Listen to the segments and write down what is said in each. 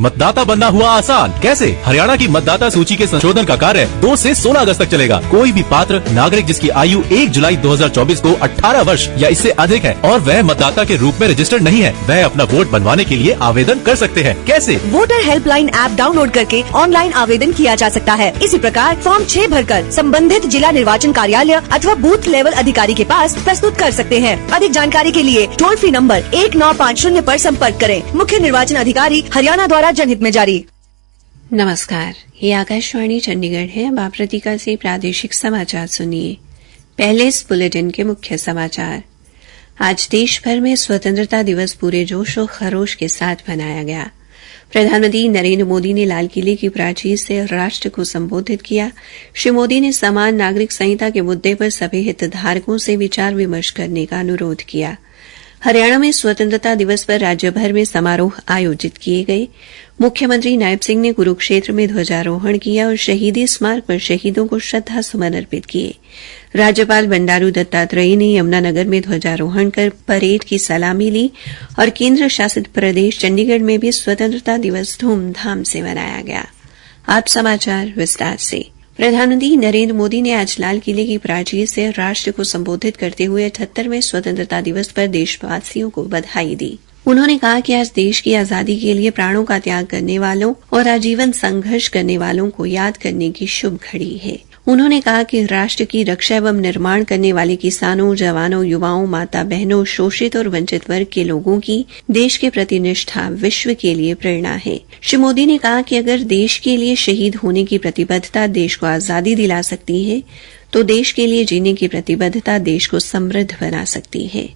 मतदाता बनना हुआ आसान। कैसे? हरियाणा की मतदाता सूची के संशोधन का कार्य 2 से 16 अगस्त तक चलेगा। कोई भी पात्र नागरिक जिसकी आयु 1 जुलाई 2024 को 18 वर्ष या इससे अधिक है और वह मतदाता के रूप में रजिस्टर्ड नहीं है, वह अपना वोट बनवाने के लिए आवेदन कर सकते हैं। कैसे? वोटर हेल्पलाइन ऐप डाउनलोड करके ऑनलाइन आवेदन किया जा सकता है। इसी प्रकार फॉर्म 6 भरकर संबंधित जिला निर्वाचन कार्यालय अथवा बूथ लेवल अधिकारी के पास प्रस्तुत कर सकते हैं। अधिक जानकारी के लिए टोल फ्री नंबर 1950 पर संपर्क करें। मुख्य निर्वाचन अधिकारी हरियाणा द्वारा जनहित में जारी। नमस्कार, ये आकाशवाणी चंडीगढ़ है। अब आप प्रतीका से प्रादेशिक समाचार सुनिए। पहले इस बुलेटिन के मुख्य समाचार। आज देश भर में स्वतंत्रता दिवस पूरे जोश और खरोश के साथ मनाया गया। प्रधानमंत्री नरेंद्र मोदी ने लाल किले की प्राचीर से राष्ट्र को संबोधित किया। श्री मोदी ने समान नागरिक संहिता के मुद्दे पर सभी हितधारकों से विचार विमर्श करने का अनुरोध किया। हरियाणा में स्वतंत्रता दिवस पर राज्य भर में समारोह आयोजित किए गए। मुख्यमंत्री नायब सिंह ने कुरुक्षेत्र में ध्वजारोहण किया और शहीदी स्मारक पर शहीदों को श्रद्धा सुमन अर्पित किए। राज्यपाल बंडारू दत्तात्रेय ने यमुनानगर में ध्वजारोहण कर परेड की सलामी ली और केंद्र शासित प्रदेश चंडीगढ़ में भी स्वतंत्रता दिवस धूमधाम से मनाया गया। आप समाचार विस्तार से। प्रधानमंत्री नरेंद्र मोदी ने आज लाल किले की प्राचीर से राष्ट्र को संबोधित करते हुए 78वें स्वतंत्रता दिवस पर देशवासियों को बधाई दी। उन्होंने कहा कि आज देश की आजादी के लिए प्राणों का त्याग करने वालों और आजीवन संघर्ष करने वालों को याद करने की शुभ घड़ी है। उन्होंने कहा कि राष्ट्र की रक्षा एवं निर्माण करने वाले किसानों, जवानों, युवाओं, माता बहनों, शोषित और वंचित वर्ग के लोगों की देश के प्रति निष्ठा विश्व के लिए प्रेरणा है। श्री मोदी ने कहा कि अगर देश के लिए शहीद होने की प्रतिबद्धता देश को आजादी दिला सकती है, तो देश के लिए जीने की प्रतिबद्धता देश को समृद्ध बना सकती है।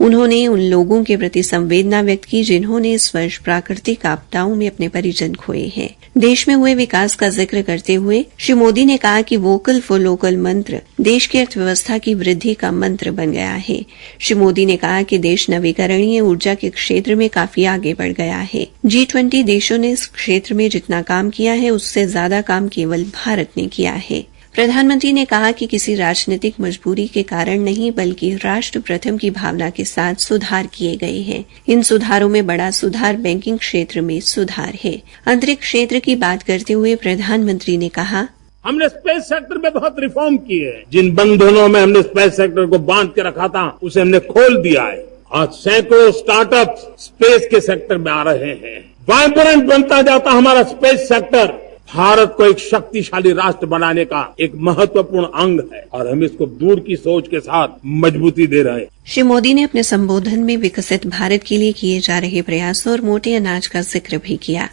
उन्होंने उन लोगों के प्रति संवेदना व्यक्त की जिन्होंने इस वर्ष प्राकृतिक आपदाओं में अपने परिजन खोए हैं। देश में हुए विकास का जिक्र करते हुए श्री मोदी ने कहा कि वोकल फॉर लोकल मंत्र देश की अर्थव्यवस्था की वृद्धि का मंत्र बन गया है। श्री मोदी ने कहा कि देश नवीकरणीय ऊर्जा के क्षेत्र में काफी आगे बढ़ गया है। G20 देशों ने इस क्षेत्र में जितना काम किया है उससे ज्यादा काम केवल भारत ने किया है। प्रधानमंत्री ने कहा कि किसी राजनीतिक मजबूरी के कारण नहीं बल्कि राष्ट्र प्रथम की भावना के साथ सुधार किए गए हैं। इन सुधारों में बड़ा सुधार बैंकिंग क्षेत्र में सुधार है। अंतरिक्ष क्षेत्र की बात करते हुए प्रधानमंत्री ने कहा, हमने स्पेस सेक्टर में बहुत रिफॉर्म किए हैं। जिन बंधनों में हमने स्पेस सेक्टर को बांध के रखा था उसे हमने खोल दिया है। आज सैकड़ों स्टार्टअप स्पेस के सेक्टर में आ रहे हैं। वाइब्रेंट बनता जाता हमारा स्पेस सेक्टर भारत को एक शक्तिशाली राष्ट्र बनाने का एक महत्वपूर्ण अंग है और हम इसको दूर की सोच के साथ मजबूती दे रहे हैं। श्री मोदी ने अपने संबोधन में विकसित भारत के लिए किए जा रहे प्रयासों और मोटे अनाज का जिक्र भी किया।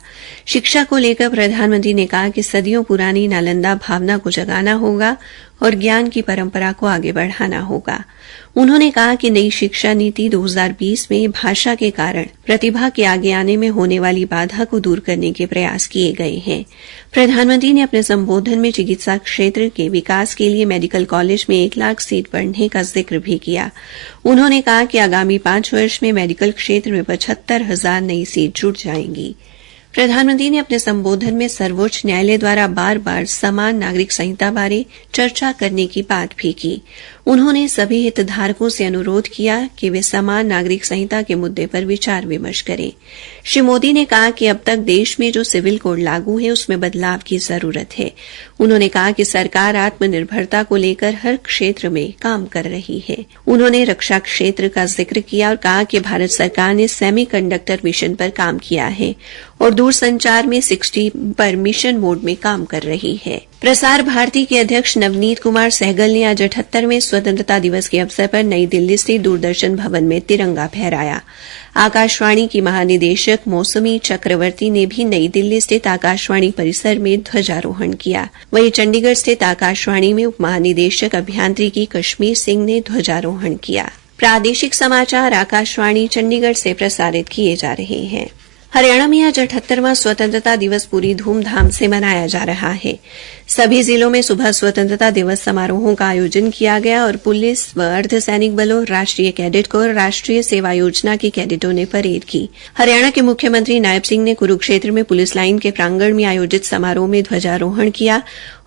शिक्षा को लेकर प्रधानमंत्री ने कहा कि सदियों पुरानी नालंदा भावना को जगाना होगा और ज्ञान की परंपरा को आगे बढ़ाना होगा। उन्होंने कहा कि नई शिक्षा नीति 2020 में भाषा के कारण प्रतिभा के आगे आने में होने वाली बाधा को दूर करने के प्रयास किए गए हैं। प्रधानमंत्री ने अपने संबोधन में चिकित्सा क्षेत्र के विकास के लिए मेडिकल कॉलेज में 1 लाख सीट बढ़ने का जिक्र भी किया। उन्होंने कहा कि आगामी 5 वर्ष में मेडिकल क्षेत्र में 75,000 नई सीट जुड़ जाएंगी। प्रधानमंत्री ने अपने संबोधन में सर्वोच्च न्यायालय द्वारा बार बार समान नागरिक संहिता बारे चर्चा करने की बात भी की। उन्होंने सभी हितधारकों से अनुरोध किया कि वे समान नागरिक संहिता के मुद्दे पर विचार विमर्श करें। श्री मोदी ने कहा कि अब तक देश में जो सिविल कोड लागू है उसमें बदलाव की जरूरत है। उन्होंने कहा कि सरकार आत्मनिर्भरता को लेकर हर क्षेत्र में काम कर रही है। उन्होंने रक्षा क्षेत्र का जिक्र किया और कहा कि भारत सरकार ने सेमीकंडक्टर मिशन पर काम किया है और दूरसंचार में 60 पर मिशन मोड में काम कर रही है। प्रसार भारती के अध्यक्ष नवनीत कुमार सहगल ने आज 78वें स्वतंत्रता दिवस के अवसर पर नई दिल्ली स्थित दूरदर्शन भवन में तिरंगा फहराया। आकाशवाणी की महानिदेशक मौसमी चक्रवर्ती ने भी नई दिल्ली स्थित आकाशवाणी परिसर में ध्वजारोहण किया। वहीं चंडीगढ़ स्थित आकाशवाणी में उप महानिदेशक अभियांत्रिकी कश्मीर सिंह ने ध्वजारोहण किया। प्रादेशिक समाचार आकाशवाणी चंडीगढ़ से प्रसारित किए जा रहे हैं। हरियाणा में आज 78वां स्वतंत्रता दिवस पूरी धूमधाम से मनाया जा रहा है। सभी जिलों में सुबह स्वतंत्रता दिवस समारोहों का आयोजन किया गया और पुलिस व अर्धसैनिक बलों, राष्ट्रीय कैडेट कोर, राष्ट्रीय सेवा योजना के कैडेटों ने परेड की। हरियाणा के मुख्यमंत्री नायब सिंह ने कुरुक्षेत्र में पुलिस लाइन के प्रांगण में आयोजित समारोह में ध्वजारोहण किया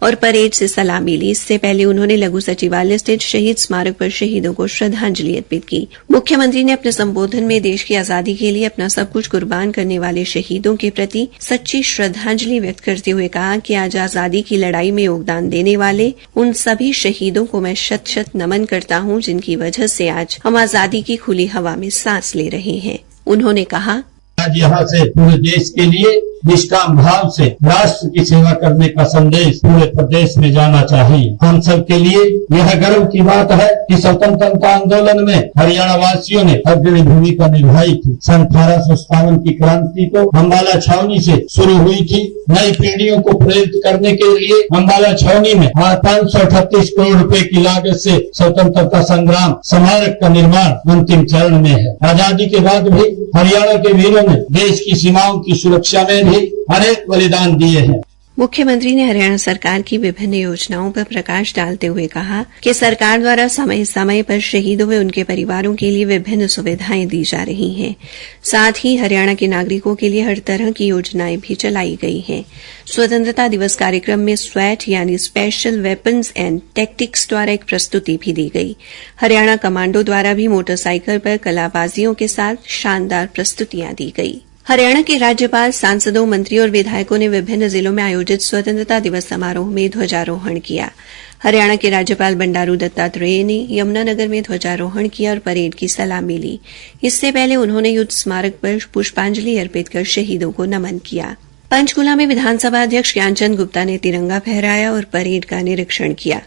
और परेड से सलामी ली। इससे पहले उन्होंने लघु सचिवालय स्थित शहीद स्मारक पर शहीदों को श्रद्धांजलि अर्पित की। मुख्यमंत्री ने अपने संबोधन में देश की आजादी के लिए अपना सब कुछ कुर्बान करने वाले शहीदों के प्रति सच्ची श्रद्धांजलि व्यक्त करते हुए कहा कि आज आजादी की लड़ाई में योगदान देने वाले उन सभी शहीदों को मैं शत शत नमन करता हूं, जिनकी वजह से आज हम आजादी की खुली हवा में सांस ले रहे हैं। उन्होंने कहा, आज यहाँ से पूरे देश के लिए निष्काम भाव से राष्ट्र की सेवा करने का संदेश पूरे प्रदेश में जाना चाहिए। हम सब के लिए यह गर्व की बात है कि स्वतंत्रता आंदोलन में हरियाणा वासियों ने अग्रणी भूमिका निभाई थी। सन 1857 की क्रांति को अम्बाला छावनी से शुरू हुई थी। नई पीढ़ियों को प्रेरित करने के लिए अम्बाला छावनी में 538 करोड़ रुपए की लागत से स्वतंत्रता संग्राम स्मारक का निर्माण अंतिम चरण में है। आजादी के बाद भी हरियाणा के वीरों ने देश की सीमाओं की सुरक्षा में अनेक बलिदान दिए हैं। मुख्यमंत्री ने हरियाणा सरकार की विभिन्न योजनाओं पर प्रकाश डालते हुए कहा कि सरकार द्वारा समय समय पर शहीदों व उनके परिवारों के लिए विभिन्न सुविधाएं दी जा रही हैं। साथ ही हरियाणा के नागरिकों के लिए हर तरह की योजनाएं भी चलाई गई हैं। स्वतंत्रता दिवस कार्यक्रम में स्वैट यानी स्पेशल वेपन्स एंड टैक्टिक्स द्वारा एक प्रस्तुति भी दी गई। हरियाणा कमांडो द्वारा भी मोटरसाइकिल पर कलाबाजियों के साथ शानदार प्रस्तुतियां दी गई। हरियाणा के राज्यपाल, सांसदों, मंत्री और विधायकों ने विभिन्न जिलों में आयोजित स्वतंत्रता दिवस समारोह में ध्वजारोहण किया। हरियाणा के राज्यपाल बंडारू दत्तात्रेय ने यमुनानगर में ध्वजारोहण किया और परेड की सलामी ली। इससे पहले उन्होंने युद्ध स्मारक पर पुष्पांजलि अर्पित कर शहीदों को नमन किया। पंचकूला में विधानसभा अध्यक्ष ज्ञानचंद गुप्ता ने तिरंगा फहराया और परेड का निरीक्षण किया।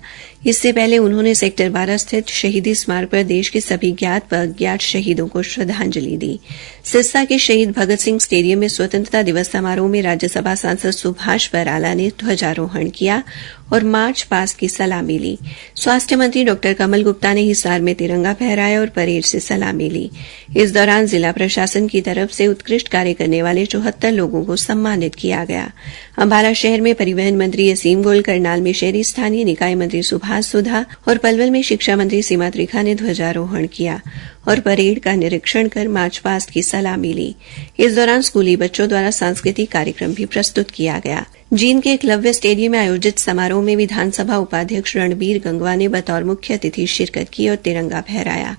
इससे पहले उन्होंने सेक्टर 12 स्थित शहीदी स्मारक पर देश के सभी ज्ञात व अज्ञात शहीदों को श्रद्धांजलि दी। सिरसा के शहीद भगत सिंह स्टेडियम में स्वतंत्रता दिवस समारोह में राज्यसभा सांसद सुभाष बराला ने ध्वजारोहण किया और मार्च पास्ट की सलामी ली। स्वास्थ्य मंत्री डॉ कमल गुप्ता ने हिसार में तिरंगा फहराया और परेड से सलामी ली। इस दौरान जिला प्रशासन की तरफ से उत्कृष्ट कार्य करने वाले 74 लोगों को सम्मानित किया गया। अम्बाला शहर में परिवहन मंत्री असीम गोयल, करनाल में शहरी स्थानीय निकाय मंत्री सुभाष सुधा और पलवल में शिक्षा मंत्री सीमा त्रिखा ने ध्वजारोहण किया और परेड का निरीक्षण कर मार्च पास्ट की सलामी ली। इस दौरान स्कूली बच्चों द्वारा सांस्कृतिक कार्यक्रम भी प्रस्तुत किया गया। जींद के एकलव्य स्टेडियम में आयोजित समारोह में विधानसभा उपाध्यक्ष रणबीर गंगवा ने बतौर मुख्य अतिथि शिरकत की और तिरंगा फहराया।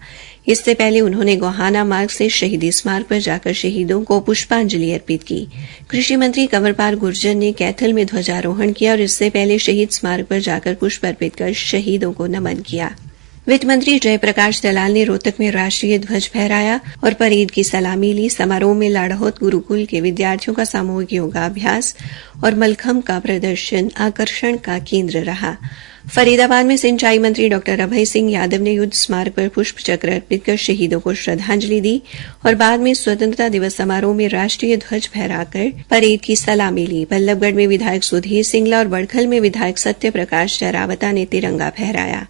इससे पहले उन्होंने गोहाना मार्ग से शहीदी स्मारक पर जाकर शहीदों को पुष्पांजलि अर्पित की। कृषि मंत्री कंवरपाल गुर्जर ने कैथल में ध्वजारोहण किया और इससे पहले शहीद स्मारक पर जाकर पुष्प अर्पित कर शहीदों को नमन किया। वित्त मंत्री जयप्रकाश दलाल ने रोहतक में राष्ट्रीय ध्वज फहराया और परेड की सलामी ली। समारोह में लाड़ौत गुरुकुल के विद्यार्थियों का सामूहिक योगाभ्यास और मलखम्ब का प्रदर्शन आकर्षण का केंद्र रहा। फरीदाबाद में सिंचाई मंत्री डॉ अभय सिंह यादव ने युद्ध स्मारक पर पुष्प चक्र अर्पित कर शहीदों को श्रद्धांजलि दी और बाद में स्वतंत्रता दिवस समारोह में राष्ट्रीय ध्वज फहराकर परेड की सलामी ली। बल्लभगढ़ में विधायक सुधीर सिंगला और बड़खल में विधायक सत्य प्रकाश चरावता ने तिरंगा फहराया।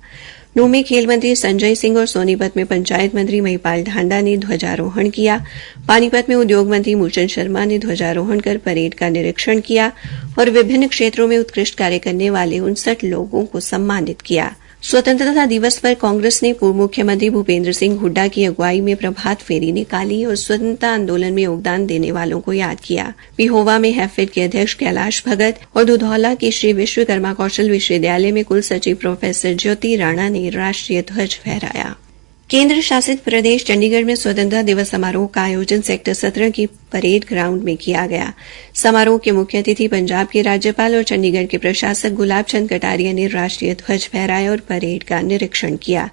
नूंह में खेल मंत्री संजय सिंह और सोनीपत में पंचायत मंत्री महिपाल ढांडा ने ध्वजारोहण किया। पानीपत में उद्योग मंत्री मूलचंद शर्मा ने ध्वजारोहण कर परेड का निरीक्षण किया और विभिन्न क्षेत्रों में उत्कृष्ट कार्य करने वाले 59 लोगों को सम्मानित किया। स्वतंत्रता दिवस पर कांग्रेस ने पूर्व मुख्यमंत्री भूपेंद्र सिंह हुड्डा की अगुवाई में प्रभात फेरी निकाली और स्वतंत्रता आंदोलन में योगदान देने वालों को याद किया। पिहोवा में हैफेड के अध्यक्ष कैलाश भगत और दुधौला के श्री विश्वकर्मा कौशल विश्वविद्यालय में कुल सचिव प्रोफेसर ज्योति राणा ने राष्ट्रीय ध्वज फहराया। केंद्र शासित प्रदेश चंडीगढ़ में स्वतंत्रता दिवस समारोह का आयोजन सेक्टर 17 की परेड ग्राउंड में किया गया। समारोह के मुख्य अतिथि पंजाब के राज्यपाल और चंडीगढ़ के प्रशासक गुलाब चंद कटारिया ने राष्ट्रीय ध्वज फहराया और परेड का निरीक्षण किया।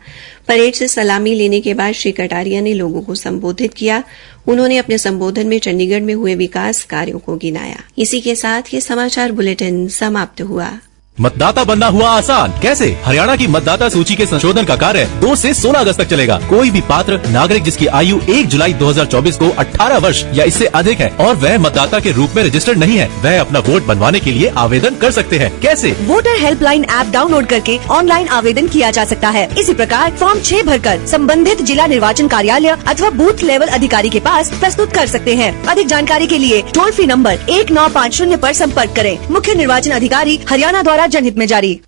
परेड से सलामी लेने के बाद श्री कटारिया ने लोगों को संबोधित किया। उन्होंने अपने संबोधन में चंडीगढ़ में हुए विकास कार्यों को गिनाया। इसी के साथ ये समाचार बुलेटिन समाप्त हुआ। मतदाता बनना हुआ आसान। कैसे? हरियाणा की मतदाता सूची के संशोधन का कार्य 2 से 16 अगस्त तक चलेगा। कोई भी पात्र नागरिक जिसकी आयु 1 जुलाई 2024 को 18 वर्ष या इससे अधिक है और वह मतदाता के रूप में रजिस्टर्ड नहीं है, वह अपना वोट बनवाने के लिए आवेदन कर सकते हैं। कैसे? वोटर हेल्पलाइन ऐप डाउनलोड करके ऑनलाइन आवेदन किया जा सकता है। इसी प्रकार फॉर्म 6 भरकर संबंधित जिला निर्वाचन कार्यालय अथवा बूथ लेवल अधिकारी के पास प्रस्तुत कर सकते हैं। अधिक जानकारी के लिए टोल फ्री नंबर 1950 पर संपर्क करें। मुख्य निर्वाचन अधिकारी हरियाणा द्वारा जनहित में जारी।